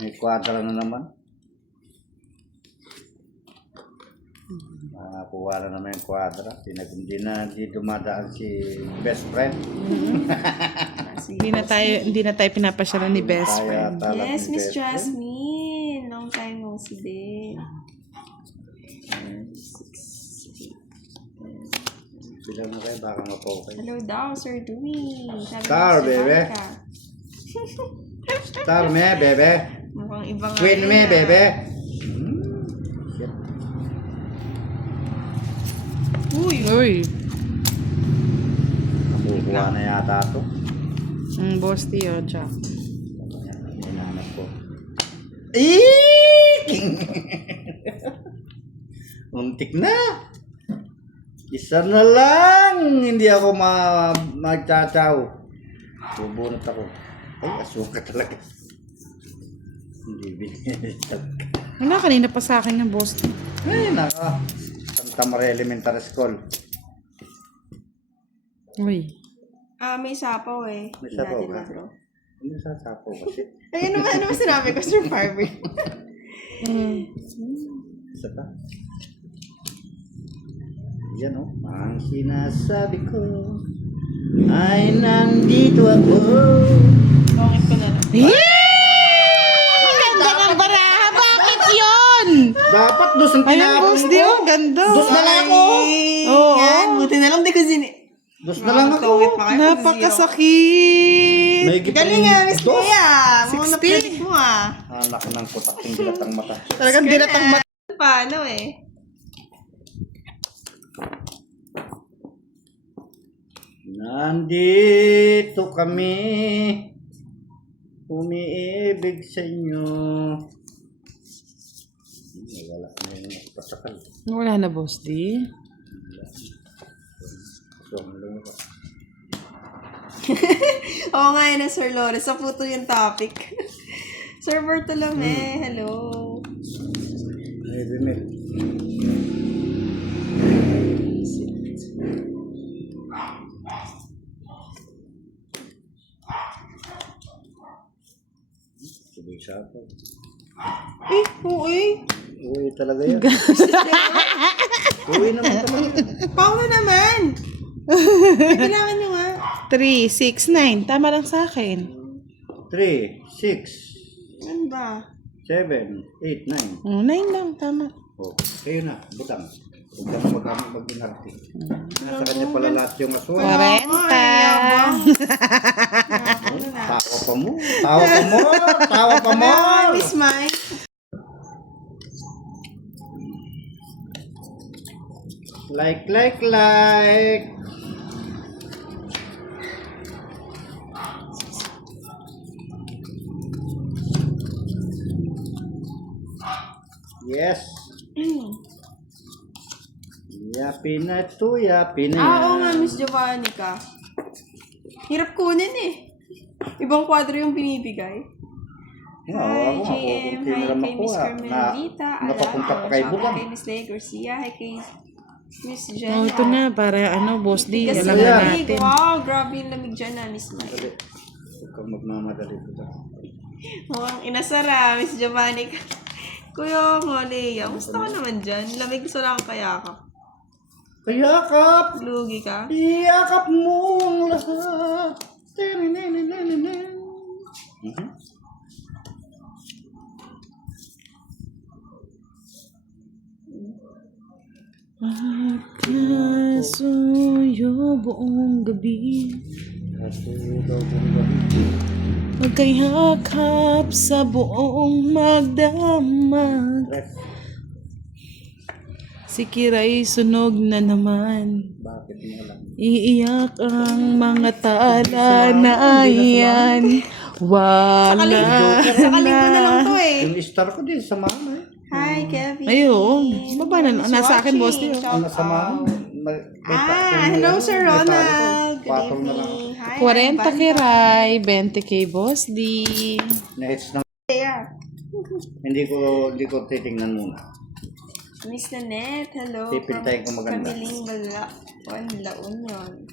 May kwadra na naman. Kuha na naman yung kwadra. Hindi dumadaan si best friend. Hindi na tayo pinapasyalan ni best friend. Yes, Miss Jasmine. Long time no see din. Bilang na kayo, baka mapokay. Hello daw, Sir Dewey. Star, baby. Star me, bebe. Mukhang ibang Queen me, bebe. Uy. Nakukuha na yata ito. Boss Tio, Jack. Hinahanap ko. Eeeek! Muntik na. Isa na lang. Hindi ako magtsatsaw. Bubunot ako. Ay, asuka talaga. Hindi binilitan. Wala, kanina pa sa akin ng boss Tio. Ay, naka. Santa Maria Elementary School. Uy. may sapaw eh. May sapaw Natin ba? na-draw. Hindi sa sapo kasi. Ay, ano ba sinabi ko, Sir Barbie? Isa pa. Yan o. Ang sinasabi ko ay nandito ako. Bakit ko na lang? Ganda ng baraha! Bakit yun? Dapat dos ang Ayun, tinapon boss ko. Tio. Ganda. Dos na lang ako. Oo. Yan, buti na lang di ko Dos na lang ako. Napakasakit. May Galing nga, Miss dos. Tia. Mga 60. na-predict mo ah. Anak ng putak ng dilatang mata. Talagang dilatang mata. Paano eh? Nandito kami. Umiibig sa inyo. Wala na yung pasakal. Wala na, boss D. Oo nga yun na, Sir Lores. Sa puto yung topic. Sir Bartolome, hello. Ay, bimil. Sabay sapo. Oo eh. Uwi talaga yan. Uwi naman talaga. Paano naman? Kailangan nyo nga. 3, 6, 9. Tama lang sa akin. 3, 6, Ano ba? 7, 8, 9. 9 lang, tama. Oh, kayo na, butang. Huwag ka na mag-inarte. Nasa kanya pala lahat yung asura. 40. Tawa pa mo. Tawa pa mo. Tawa pa mo. Miss Mike. Like. Yes. Yapin na ito, yapin na. Oo nga, Miss Giovanni ka. Hirap kunin eh. Ibang kwadro yung binibigay. Hi, JM. Hi kay Miss Carmelita. Napapunta pa kay Bukang. Hi kay Miss Lea Garcia. Hi kay Miss Oh, Jenna. ito na, para boss D. Kasi Alam na lamig. natin. Wow, grabe yung lamig dyan na, Miss Mike. Dali. Huwag kang magmamadali dito. Mukhang inasara, Miss Giovanni. Kuya Lea, gusto ka naman dyan. Lamig gusto lang kaya ka. Kayakap! Lugi ka. Iyakap mo ang lahat. Kasuyo buong gabi. Magkayakap sa buong magdamag. Si Kira'y sunog na naman. Bakit mo alam? Iiyak ang mga tala na yan. Wala Sa kalinggo na lang to eh. Yung star ko din, samahan eh. Hi, Kevin. Ay, oo. Baba na, nasa akin, boss. Ano samahan? Hello, Sir Ronald. Good evening. Hi, 40 kiray, 20k boss D. Next na. Kaya. Hindi ko titingnan muna. Miss Nanette, hello. Pipintayin ko maganda. Kamiling La Union.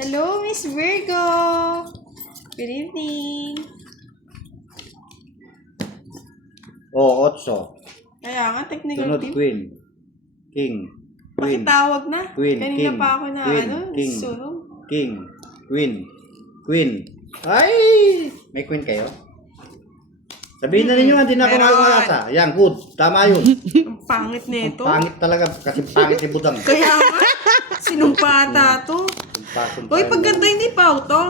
Hello, Miss Virgo. Good evening. Oh, 8. Kaya nga, technical Sunod, team. queen. King. Queen. Pakitawag na. Queen. Kanina King. pa ako na, Queen. King. sunog. King. Queen. Queen. Ay! May queen kayo? Sabihin na ninyo, hindi na ako Meron. nakakasa. Yan, good. Tama yun. Ang pangit nito. Pangit talaga, kasi pangit ni Budang. Kaya nga, sinumpata to. Sumpah-sumpah Uy, yun. pagkanta hindi pa to.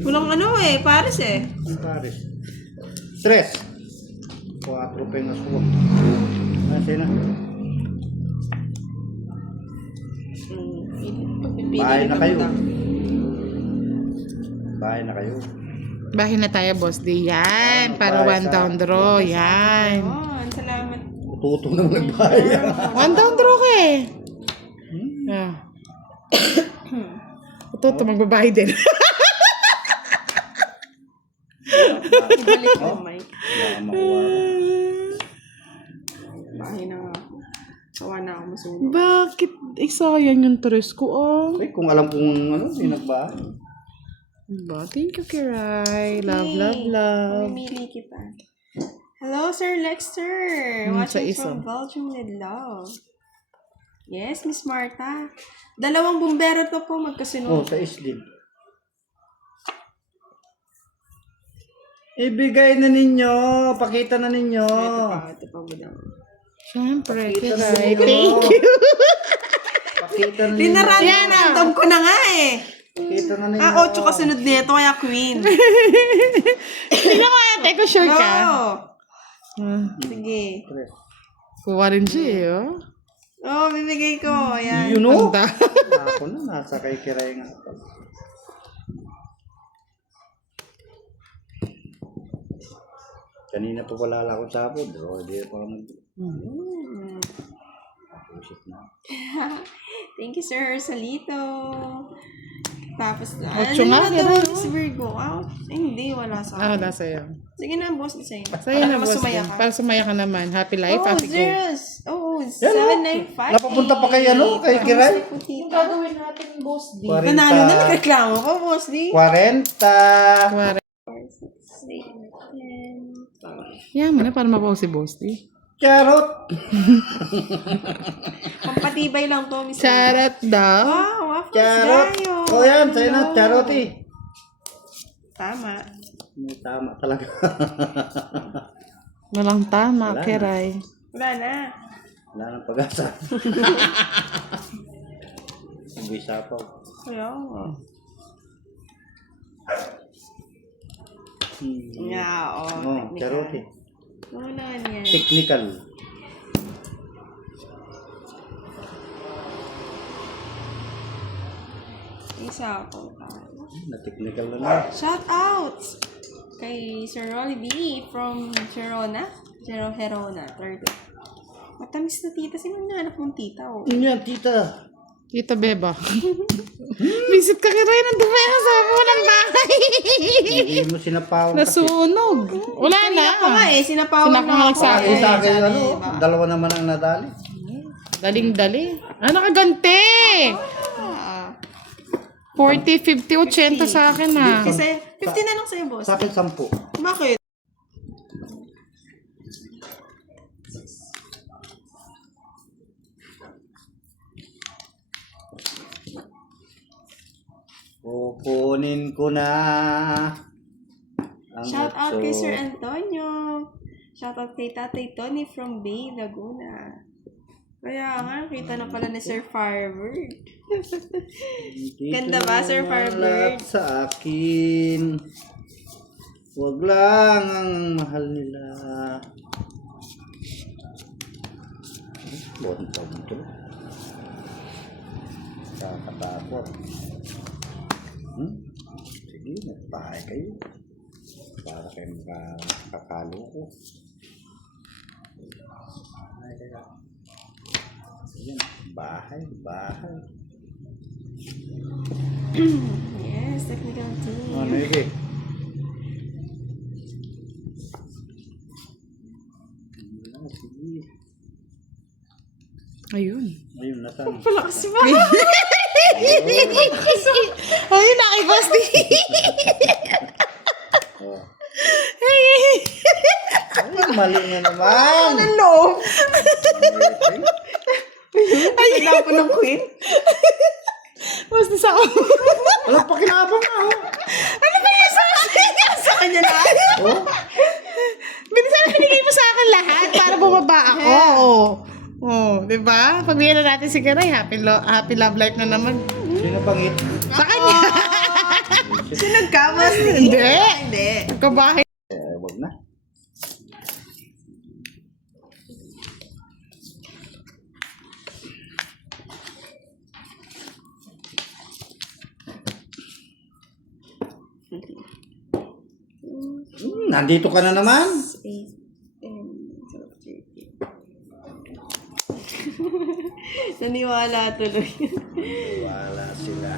Walang ano eh, Paris eh. Ang Paris. 3. 4 pesos ko. Nasa na. Bahay na kayo. Bahay na kayo. Bahin na tayo, Boss D. Yan. Para bahay 1 sa- down draw. Yan. Salamat. Tuto na nagbahay. 1 down draw ka eh. Ah. Ito, magbabahay din. Ibalik mo, Mike. Wala makuha. Bahay na nga ako. Kawa na ako masunog. Bakit? Sayang yung tres ko, oh. Uy, kung alam kong ano, hindi nagbahay. Diba? Thank you, Kiray. Love, love, love. Mamimili kita. Hello, Sir Lexter. Sa Watching isa. from Belgium with love. Yes, Miss Marta. 2 bumbero to po Oh, magkasunod. sa islim. Ibigay na ninyo. Pakita na ninyo. Ito pa budang. Siyempre, Pakita na Kiray. ninyo. Thank you. Pakita na ninyo. Linarandom ko na nga eh. Pakita na ninyo. 8 kasunod nito, kaya queen. Sino ko ate ko sure ka? Oo. Ah, Sige. Tres. kuha rin siya eh, oh. Oh, bibigay ko. Ayan. You know? Anda. Ako na, nasa kay Kiray nga. Kanina pa wala akong sabod. O, di pa ako nag... Mm. Pusip na. Thank you, Sir Salito. Tapos, Ocho nga, daw ganun, si Virgo? Hindi, wala sa Ah, akin. nasa iyo. Sige na, boss. Sa'yo. Sa'yo na, Boss D. Sumaya ka. Para sumaya ka naman. Happy life, Oh, happy go. zeros. Oh, Yan, oh. 795. Napapunta pa kay ano, kay Kiray? gagawin natin, Boss D? 40. Nanalo na, nagreklamo ko, boss. Di. 40. Yan mo na, para mapaw si Boss D. Charot. Pampatibay lang to, Miss. Charot daw. Wow, waffles Charot. gayo. O yan, sa'yo na, charot eh. Tama. May tama talaga. Walang tama, Wala na. Kiray. Wala na. Wala nang pag-asa. Nag-isa pa. Kaya, yeah, oh. Oh, charot eh. Ano na yan? Technical. Isa ako. Na-technical na na. Shout out kay Sir Rolly B from Gerona. Herona, 30. Matamis na tita. Sino nanap mong tita? Oh? Yun yan, tita. Tita Beba. Visit ka, Kiray. Nandun pa yung kasama mo ng bahay. Hindi mo sinapawang kasi. Nasunog. Wala na. Ako nga eh, sinapawan Sinapawan na ako. nagsabi. Ay, sa akin, Sabi, ano, ba? dalawa naman ang nadali. Daling-dali. Ano ka ganti? Ah. 40, 50, 80 sa akin ah. Kasi, 50 na lang sa'yo, boss. Sa akin, 10. Bakit? Kukunin ko na. Ang Shout out kay otso. Sir Antonio. Shout out kay Tatay Tony from Bay, Laguna. Kaya nga, kita na pala ni Sir Firebird. Dito Ganda ba, Sir na Firebird? lahat sa akin. Wag lang ang mahal nila. Bontong ito. Kakatakot. Sige, nagbahay kayo. Para kayo makakalo ko. Ayan, bahay, bahay. Yes, technical team. Ano yun eh? Sige. Ayun. Ayun, nasaan? Palakas ba? Ayun na kay Boss D. Oh. Ay, mali na naman. Ang loob. Kailangan ko ng queen. Basta sa Wala pa kinabang na, oh. Ano ba yung sa akin? Sa kanya na. Oh, Sana binigay mo sa akin lahat para bumaba ako. Oo. Oh, di ba? Pabigyan na natin si Karay. Happy love life na naman. sino pangit? Sa kanya. Sinagkamas ni. Hindi. Hindi. Kabahay. Wag na. Nandito ka na naman. Naniwala tuloy. Wala sila.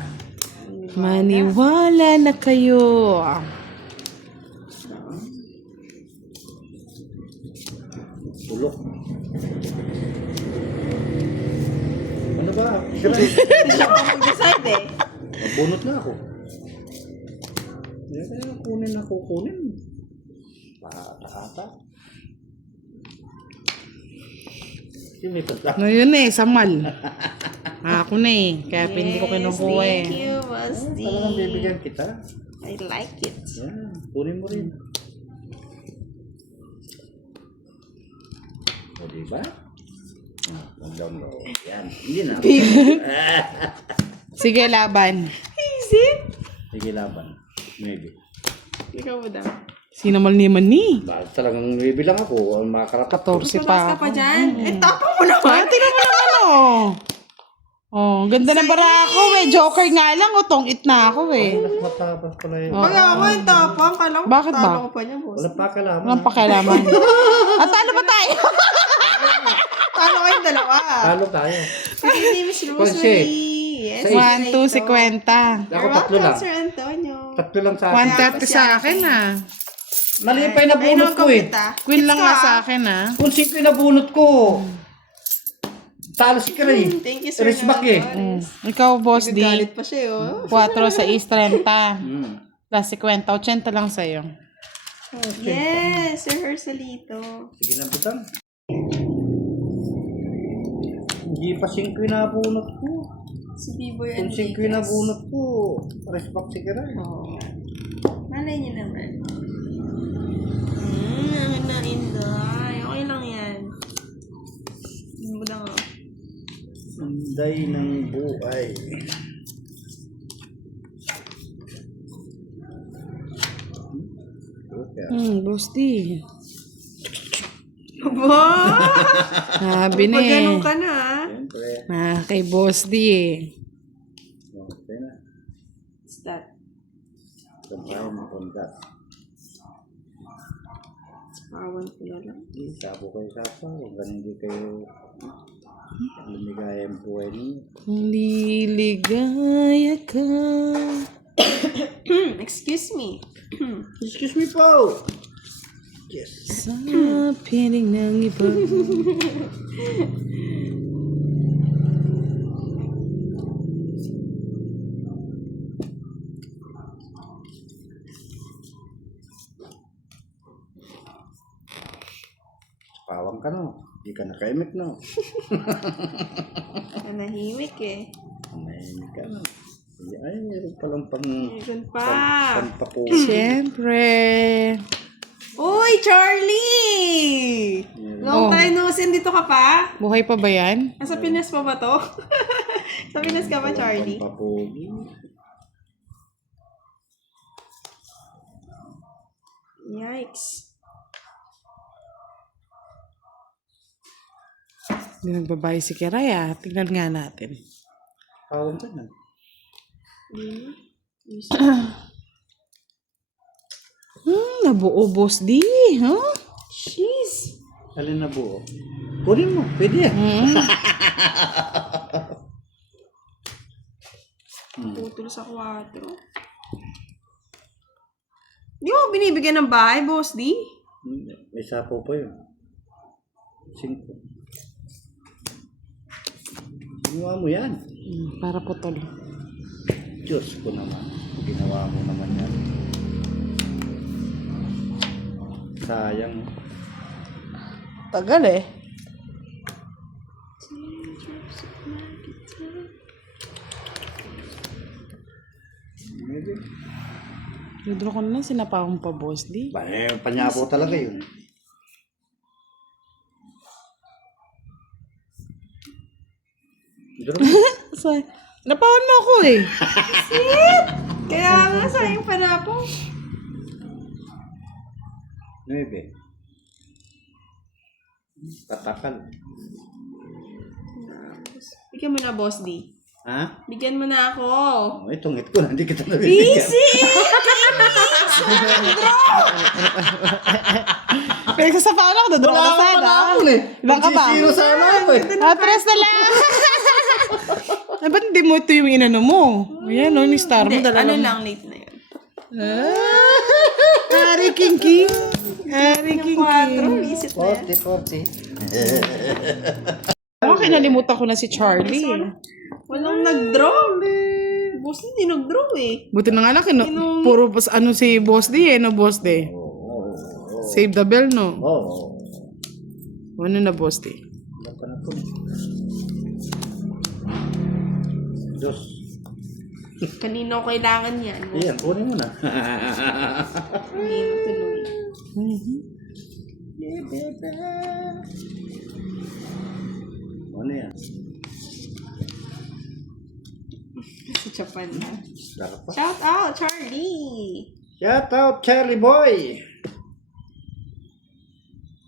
Maniwala na kayo. Tulok. Ano ba? Siyempre, Hindi siya pa mag-decide eh. bunot na ako. Kunin ako, kunin. Bata-ata. Sino ito lang? No, yun eh, samal. Ako na eh. Kaya hindi ko kinukuha eh. Thank you, Basti. Talagang bibigyan kita. I like it. Yan, kunin mo rin. O, diba? Huwag daw mo. Yan, hindi na. Sige, laban. Easy. Sige, laban. Maybe. Ikaw mo daw. Sinamal naman ni. Bakit talagang maybe lang ako. Ang makakarapat. 14 Mas pa ka ako. pa dyan. Eh, tapang mo naman. Tingnan mo naman oh. Oh, ganda ng bara ako eh. Joker nga lang o tong-it na ako eh. Mas matapos pala yun. Kaya ako yung tapang. Kala ko Bakit ba? tapang ko pa niya, boss. Wala pa kalaman. Walang pakialaman. At talo ba tayo? Talo kayong dalawa. Talo tayo. His name is Rosemary. Yes. 1, 2, 50. Ako tatlo lang. Sir Antonio. Tatlo lang sa akin. 130 sa akin ah. Mali pa yung nabunot ko eh. Queen lang nga sa akin ah. Kung 5 yung nabunot ko. Talo si Kray. Thank you, Sir Risbak eh. Ikaw, Boss D. Galit pa siya, oh. 4 sa is 30. Hmm. Plus 50. 80 lang sa'yo. Yes, Sir Hercelito. Sige na butang. Hindi pa 5 yung nabunot ko. Si B-Boy Kung 5 yung nabunot ko, respect si Kray. Oh. Malay niyo naman. Ang na Inday. Okay lang yan. Hindi mo lang, oh. Inday ng buhay. Okay. Boss D. Aba! Sabi na Pag eh. ganun ka na, ah. Siyempre. Kay Boss D eh. Okay na. Start. Saan tayo mapunta? Awan ko na lang. Sabo kayo sapa. Huwag ganun hindi kayo lumigaya ang buhay niyo. Kung liligaya ka. Excuse me. Excuse me po. Yes. Sa piling ng iba. Pawang ka no. Hindi ka nakaimik no. Nanahimik eh. Nakaimik ka no. Ay, meron palang Meron pa. pampapo. Siyempre. Uy, Charlie! Long time no see. Dito ka pa? Buhay pa ba yan? Nasa Pinas pa ba to? Sa Pinas ka ba, Charlie? Pampapogi. Yikes. Hindi nagbabayo si Kiray ah. Tignan nga natin. Pawang ka na. Nabuo Boss D. Huh? Jeez. Alin na buo? Kunin mo. Pwede yan. Putol sa 4. Di mo binibigyan ng bahay, Boss D? May sapo pa yun. 5. Ginawa mo yan. Para putol. Diyos ko naman. Ginawa mo naman yan. Sayang. Tagal eh. Maybe. Dudro ko na lang sinapahong pa, boss, di. Panyapo talaga yun. Draw. So, napawan mo ako eh. Kaya nga, sayang pa na po. 9. Tatakal. Bigyan mo na, Boss D. Ha? Bigyan mo na ako. Oh, itong hit ko na, hindi kita nabibigyan. Busy! Pero sa paano ako, dudro ka na sana. Ibang ka ba? Magsisiro sana ako eh. Atras na lang. Ay, ba't hindi mo ito yung inano mo? Ayan, no, yung star mo. Hindi, Dala ano lang. lang, late na yun. Ari King King. Ari King King. 4, visit na yan. 40. Ako kinalimutan ko na si Charlie. Walang nag-draw. Boss D, hindi nag-draw eh. Buti na nga lang, puro ano si Boss D eh, no Boss D? Save the bell, no? Oo. Ano na Boss D? Lapan na po. Diyos. Kanino kailangan yan? Iyan, kunin mo na. Hindi mo tuloy. Ano yan? Sa Japan na. Sarap pa. Shout out, Charlie! Shout out, Charlie boy!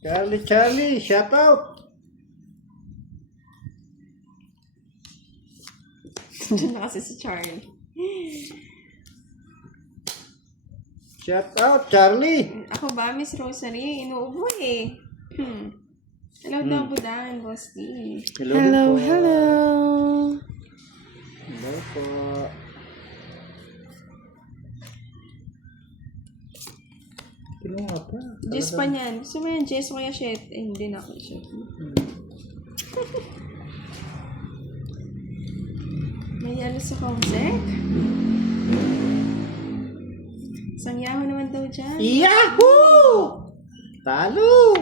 Charlie, shout out! Diyan na kasi si Charlie. Shout out, Charlie! Ako ba, Miss Rosary? Inuubo eh. Hello daw, Budan, Boss D. Hello, Hello, po. hello. Hello po. Kinuha pa. Jess pa niyan. Gusto mo yan, Jess o kaya Shet? Eh, hindi na ako Shet. May yalo sa Comsec? Isang yaho naman daw dyan. Yahoo! Talo!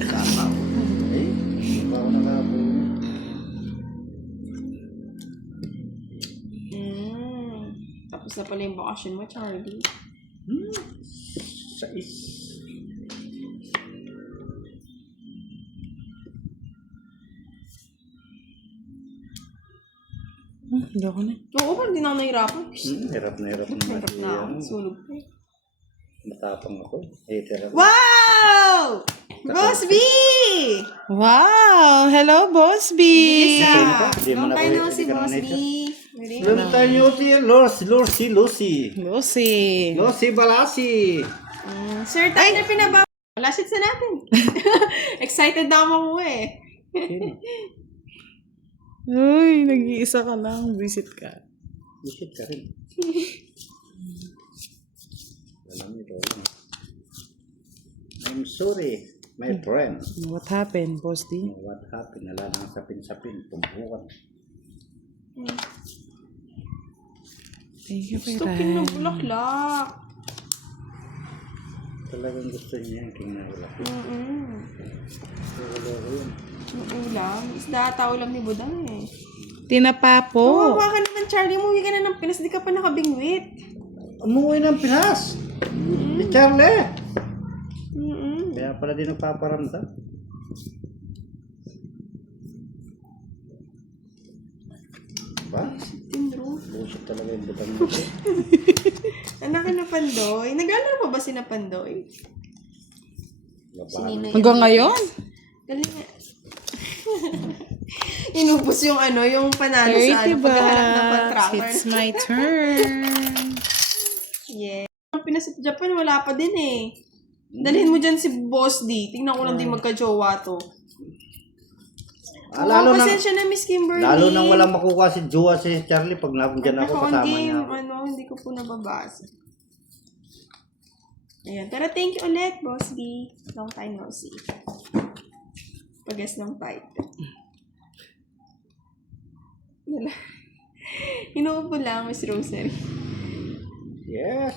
Sapaw. Eh, hindi pa ako nakapuno. Tapos na pala yung bakasyon mo, Charlie. Sais. Hindi ako na. Oo, parang di na ako nahirapan. Hirap na Hirap na ako. Sunog pa eh. Matapang ako. Hirap. Wow! Boss B! Wow! Hello, Boss B! Isa! Hindi mo Long na time po- no si hindi ka Boss na B. nature. Long time no see, Lucy. Lucy. Lucy Balasi. Sir, tayo na pinaba. Last na natin. Excited na ako eh. Uy, nag-iisa ka lang. Visit ka. Visit ka rin. Alam nito. I'm sorry, my friend. What happened, Boss D? What happened? Nala nang sapin-sapin. Tumbukan. Thank you for Gusto that. king ng bulaklak. Talagang gusto niya yung king na wala. Wala ko yun. Yung ulam. Isda ata ulam ni Budang eh. Tinapa po. Kawawa ka naman, Charlie. Umuwi ka na ng Pinas. Di ka pa nakabingwit. Umuwi ng Pinas. Si Charlie. Mm-mm. Kaya pala di nagpaparamdam. Ba? Tindro. Bullshit talaga yung butang mo. Anak na Pandoy. Nag-alala pa ba si na Pandoy? Labahan. Hanggang ngayon? Galing nga. Inubos yung ano, yung panalo sa 30 ano, paghahanap ng bucks. contractor. It's my turn. Yeah. Ang Pinas at Japan, wala pa din eh. Dalhin mo dyan si Boss D. Tingnan ko lang di magka-jowa to. Lalo nang, pasensya na, Miss Kimberly. lalo nang walang makukuha si Jowa si Charlie pag nandyan ako Ako on kasama game, niya. ano, hindi ko po nababasa. Ayan. Pero thank you ulit, Boss B. Long time no see. Pagas ng fight. Inuupo lang, Miss Rosary. Yes.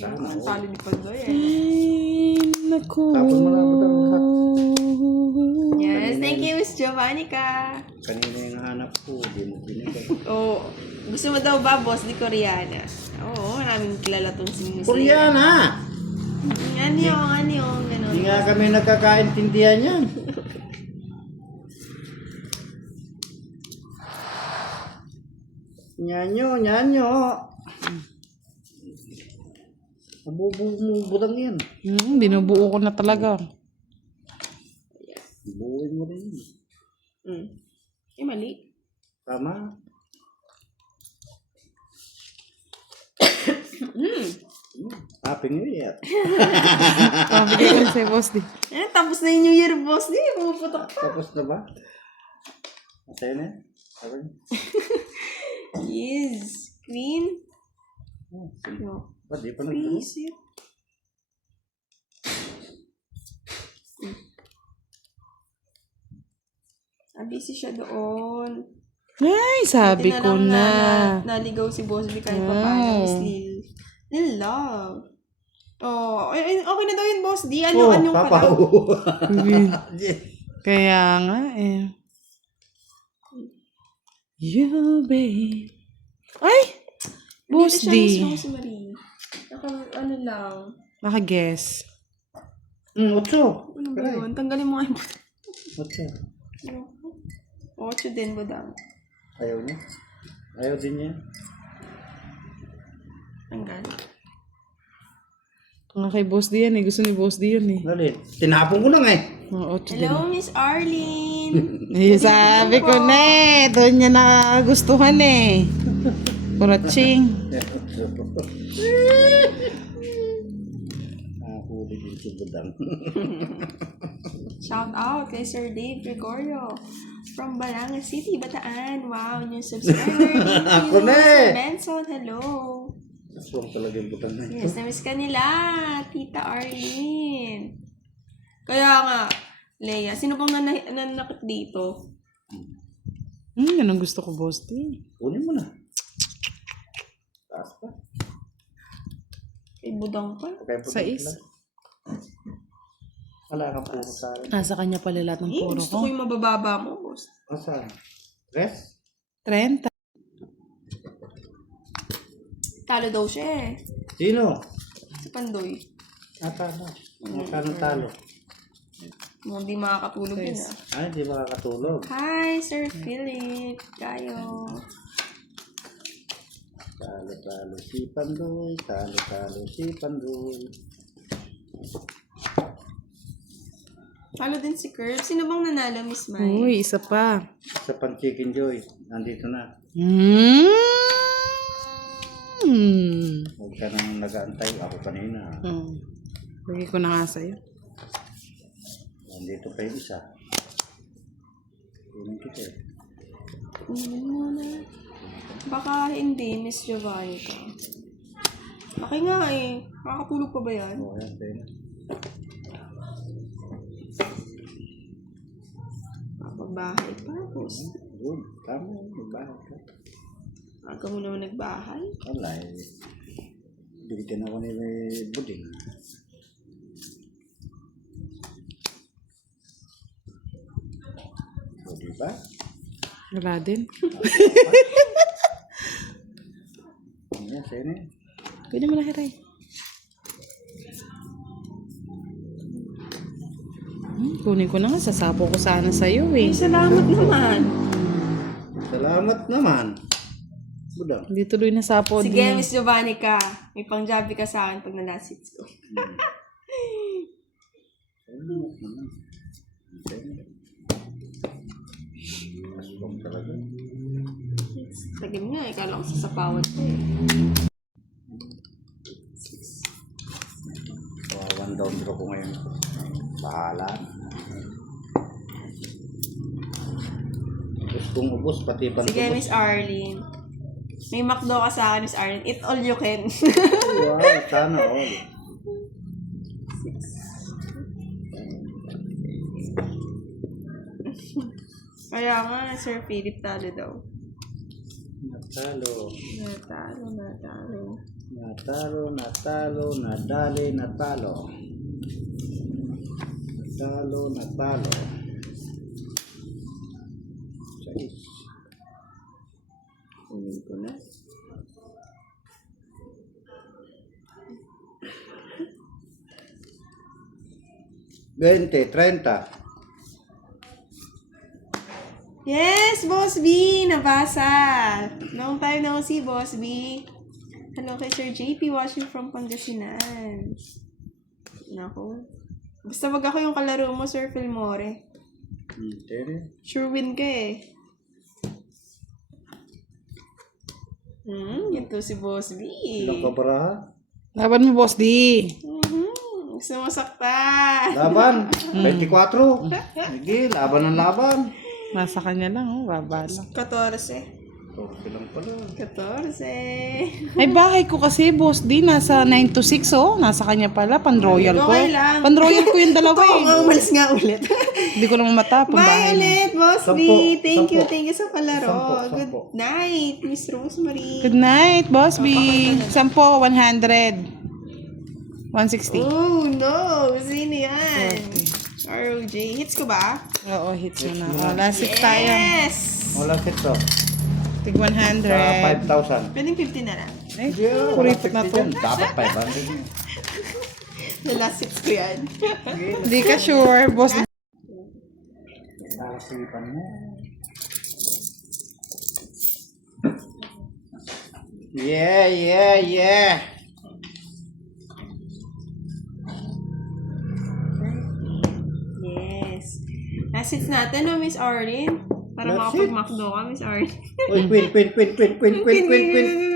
Ang talo ni Pandoy eh. Ay, Naku. Tapon mo na budang lahat. Yes, thank you, Miss Jovannica. Kanina yung hanap ko. Di mo binigay. Oh, gusto mo daw ba, boss, di Koreana? Oo, maraming kilala tong si Miss Koreana! Ano yung, gano'n. Hindi nga kami nagkakaintindihan yan. Nyanyo. Budang yan. Binubuo ko na talaga. Buuin mo rin. Mali. Tama. Happy New Year. Bigay ko na sa'yo, boss di. Tapos na yung New Year, boss. Di, puputok pa. Tapos na ba? Masaya na yan? Okay. Yes. Queen. Sige. No. Ba't di pa nagtuloy? Please. Busy siya doon. Ay, sabi Buti ko lang na. Naligaw si Boss B kahit pa paano, Miss Lil. In love. Oh, okay na daw yun, Boss D. Ano ka papaw. daw? Kaya nga eh. You, babe. Ay! Boss Dito siya, D. Miss Rosemary. Ano lang. Naka-guess. 8. Ano ba yun? Tanggalin mo nga yung 8 din, budang. Ayaw niya. Ayaw din niya. Tanggal. Nga kay Boss D yan eh. Gusto ni Boss D yun eh. Dali. Tinapon ko na nga eh. Oh, 8 din. Hello, Miss Arlene. Eh, sabi ko na eh. Doon niya nagustuhan eh. Kuraching. Huli din si Budang. Shout out kay Sir Dave Gregorio from Balanga City, Bataan. Wow, new subscriber. Thank Ako you. na eh. Sir Benson, hello. Aswang talaga yung Budang na ito. Yes, namiss ka nila, Tita Arlene. Kaya nga, Leia, sino bang nanakit dito? Yan ang gusto ko, Boss D. Kunin mo na. Taas pa. Kay Budang pa. Okay, Sa is. Wala kang puro sa akin. Nasa kanya pala lahat ng puro Gusto ko. ko yung mabababa mo, boss. Asa? Rest? 30. Talo daw siya eh. Sino? Si Pandoy. Talo. Magkano talo? Mukhang di makakatulog yun ah. Ay, di makakatulog. Hi, Sir Philip. Kayo. Talo si Pandoy. Talo si Pandoy. Talo din si Curve. Sino bang nanalo, Miss Mai? Uy, isa pa. Sa pan Chicken Joy. Nandito na. Huwag ka nang nag-aantay. Ako kanina. Lagi ko na nga sa'yo. Nandito pa yung isa. Kunin kita eh. Kunin mo na. Baka hindi, Miss Giovanni ka. Okay nga eh. Makakatulog pa ba yan? Oo, yan. Tayo na. Magbahay pa, boss. Good. Tama. Magbahay ka. Aga mo naman nagbahay. Wala eh. Bigyan ako ni Buding. O, diba? Wala din. Ayan, sa'yo na yan. Pwede mo na kiray. Kunin ko na nga. Sasapo ko sana sa'yo eh. Ay, salamat naman. Salamat naman. Budang. Hindi tuloy na sapo Sige, din. Miss Giovanni ka. May pang-jobby ka sa akin pag nalasits ko. Salamat naman. Aswang talaga. Tagim nga, ikala ko sasapawan ko eh. One down draw ko ngayon. Bahala. Ubus kong ubus, pati pantubos. Sige, Miss Arlene. May McDo ka sa akin, Miss Arlene. Eat all you can. Wow, sana all. Kaya nga, Sir Philip talo daw. Natalo. Natalo. Natalo, natalo, nadali, natalo. Talo na talo. Sais. Kunin ko na. Bente, 30. Yes, Boss B! Nabasa! Long time no see, Boss B. Hello kay Sir JP watching from Pangasinan. Naku. Basta wag ako yung kalaro mo, Sir Filmore. Tere. Sure win ka eh. Yan to si Boss B. Ilang kabara? Laban mo, Boss D. Gusto mo saktan. Laban. 24. Sige, laban ng laban. Nasa kanya lang, oh. Baba lang. 14. Okay lang pala. 14. Ay, bahay ko kasi, Boss D. Nasa 9 to 6, oh. Nasa kanya pala. Pan-royal ko. Okay lang. Pan-royal ko yung dalawa, Oo eh. nga, umalis nga ulit. Hindi ko naman matapang Bye bahay. ulit, Boss B. Sampo, Thank you sampo. sa palaro. Sampo. Good night, Miss Rosemary. Good night, Boss B. 10, 100. 160. Oh, no. Sino yan? ROJ. Hits ko ba? Oo, hits mo na. Oh, last hit tayo. Yes! Wala kito. Tig 100. Sa 5,000. Pwedeng 50 na lang. Ay, Yeah, kuripot na to. Dapat 500. The last hits ko yan. Hindi ka sure, Boss D. Nakasipan mo. Yeah. Yes. Last hits natin, no, Miss Arlene? Para Last makapag-McDo ka, Miss Arlene. Uy,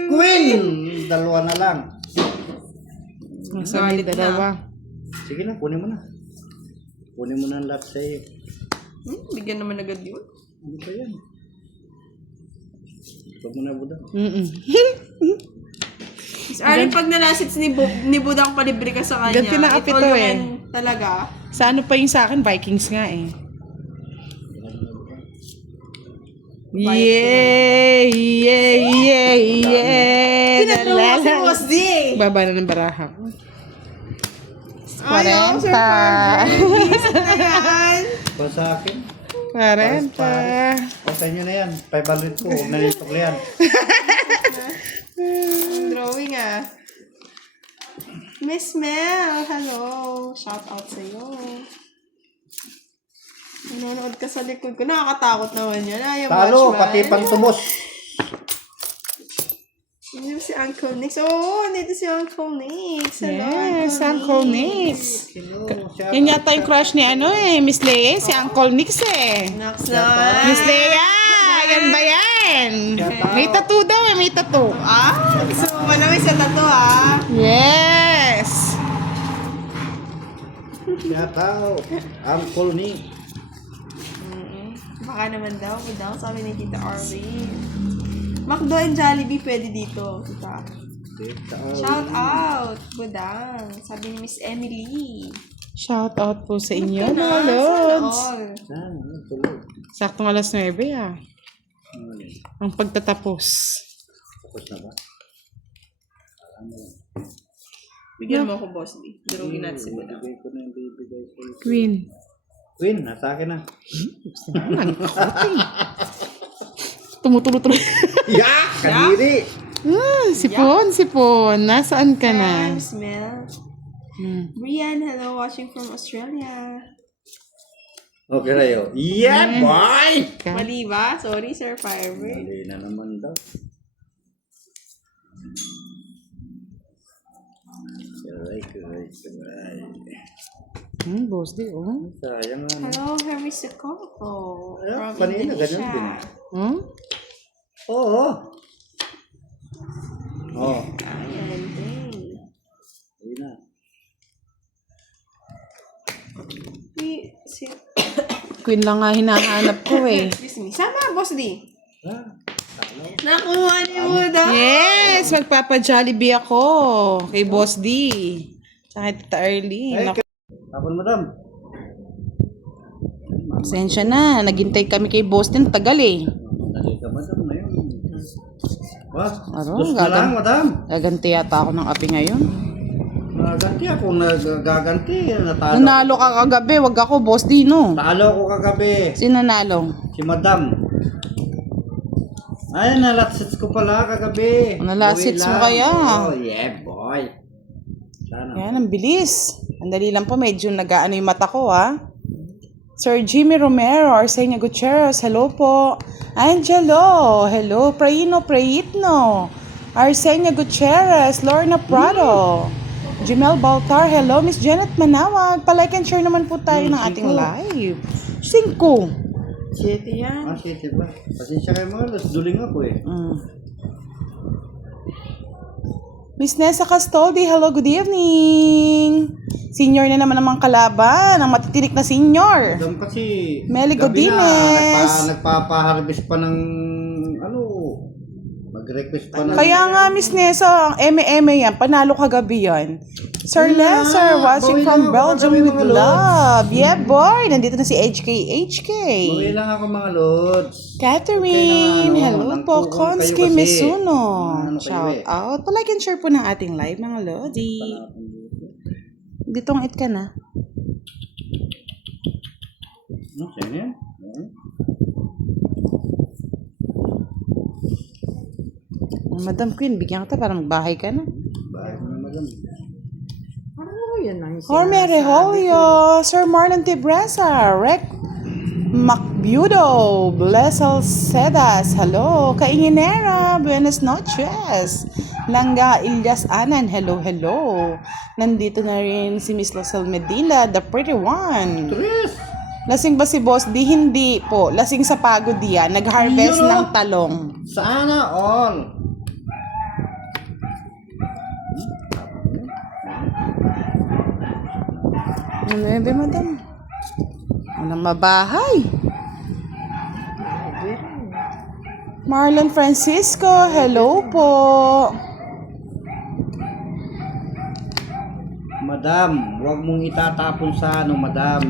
Queen! Dalawa na lang. Nasa may dalawa. Sige na, kunin mo na. Kunin mo na ang lahat sa iyo. Bigyan naman agad yun. Ano ba yan? Huwag mo na, Buda. Miss Arlene, pag nalasits ni Budang palibre ka sa kanya, Ganti na apito all you eh. can talaga. Sa ano pa yung sa akin? Vikings nga eh. Yay! Tinatulong si Boss D! Baba na ng baraha. Ayaw, Sir 40. Farmer. Isip na yan. Pa sa akin? 40. O sa inyo na yan. 500 ko. Huwag na nitok yan. Drawing ah. Miss Mel, hello. Shout out sa'yo. Nanonood ka sa likod ko. Nakakatakot naman yan. Ayaw Talo, watchman. pati pang tumos. Ano si Uncle Nix? Oo, nandito si Uncle Nix. Hello, Yes, Uncle Nix. Sino? Yan yata yung crush ni ano eh, Miss Leia, si Uncle Nix eh. Nax naman. Miss Leia, yan ba yan? May tattoo daw eh, may tattoo. Ah, gusto mo ba naman sa tattoo ah? Yes. Shout out. Uncle ni. Baka naman daw, sabi ni Tita Arlene. McDo and Jollibee pwede dito, tita. Shout out, Budang. Sabi ni Miss Emily. Shout out po sa inyo, Sana, mga sana lods. all. Tuloy. Saktong alas 9 ah. Ang pagtatapos. Tapos na ba? Bigyan mo ako, Boss D. Durugin natin si Budang. Bibigay ko na yung bibigay ko. Queen. Queen, nasa akin na. Tumutulo-tulo. Yak! Kadiri! Sipon. Nasaan ka na? Miss Mel. Brian, hello, watching from Australia. Okay tayo. Yeah, boy! Mali ba? Sorry, Sir Firebird. Mali na naman daw. Aray. Boss di, oh. Sayang nga. Hello, Harry Sococo. Ayun, From kanina, Indonesia. ganun din. Hmm? Oo. Oh. Ayan, dang. Ayun na. Queen lang nga hinahanap ko eh. Excuse me. Sama, Boss D. Ah, talo. Nakuha ni Buda. Yes! Magpapa-Jollibee ako kay Boss D. Tsaka Tita Early. Ay, Tapon, madam. Pasensya na. Naghintay kami kay Boss din. Tagal eh. Dali ka, madam, na yun. Wah, Ano, dos na lang, madam. Gaganti yata ako ng api ngayon. Gaganti ako, nagaganti. Natalo. Nanalo ka kagabi, wag ako, Boss Dino. Talo ako kagabi. Sino nanalo? Si Madam. Ay, nalatsits ko pala kagabi. Nalatsits Uwi mo lang. kaya? Oh, yeah, boy. Sana. Yan, ang bilis. Ang dali lang po, medyo nag-ano yung mata ko, ha? Sir Jimmy Romero, Arsenia Gutierrez, hello po. Angelo, hello. Praino Praitno, Arsenia Gutierrez, Lorna Prado, Jimel Baltar, hello. Miss Janet Manawag, palike and share naman po tayo ng ating live. 5. 7 yan. Ah, sige ba? Pasensya kayo mga los, duling ako eh. Miss Nessa Castoldi, hello, good evening. Senior na naman ang kalaban, ang matitinik na senior. Madam kasi, Meli gabi Godines. nagpapa-harvest pa ng, mag-request pa ng... Kaya nga, Miss Nessa, ang eme-eme yan, panalo kagabi yan. Sir Yeah, Lesser, watching bawi from lang ako Belgium kagabi, with mga lods. love. Yeah, boy, nandito na si HK. Uwi lang ako mga lods. Catherine, Okay na, hello nang po, tukong kayo Konski kasi. Misuno. Ano kayo Shout eh. out. Palike and share po ng ating live, mga lodi. Ditong it ka na. Ano, sino yan? Madam Queen, bigyan kita para magbahay ka na. Bahay mo na madam. Ano yan ang Jorme Reholio, Sir Marlon Tibresa, Rec Macbudo, Blessel Sedas, hello, Kainginera, buenas noches, Langga Ilyas Anan, hello, hello, nandito na rin si Miss Losel Medina, the pretty one. Tres! Lasing ba si Boss D? Hindi po, lasing sa pagod yan, nag-harvest Yun, oh. ng talong. Sana all! Ano ba, madam? Walang mabahay. Marlon Francisco, hello po. Madam, huwag mong itatapon sa madam.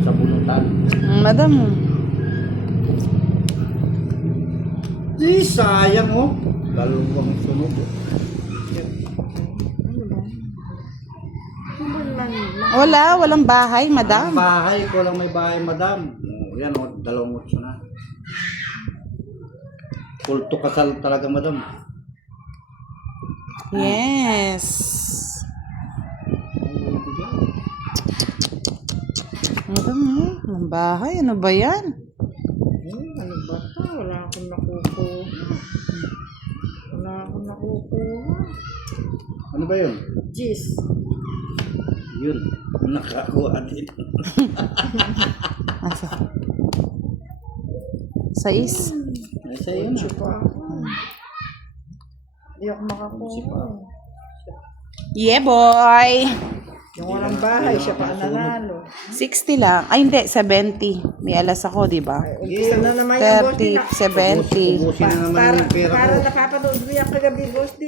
Sa bunutan. Madam, Di, sayang oh. Dalawang sunog oh. walang bahay, madam. Bahay ko lang may bahay, madam. Oh, yan oh, 28 na. Kulto kasal talaga, madam. Yes. Madam, walang bahay, ano ba yan? Ano ba ito? Wala akong nakukuha. Ano ba yun? Jeez. Yun, nakakuha din. Asa? 6. Ay, sa'yo na. Pa ako. Hindi ako makakuha. Yeah, boy. Yung walang bahay, siya pa ang nanalo. 60 lang. Ay, hindi. 70. May alas ako, di ba? Umpisa na naman yung boss. 30, 70. Ubusin na naman yung pera ko. Para napapanood mo yung kagabi, boss.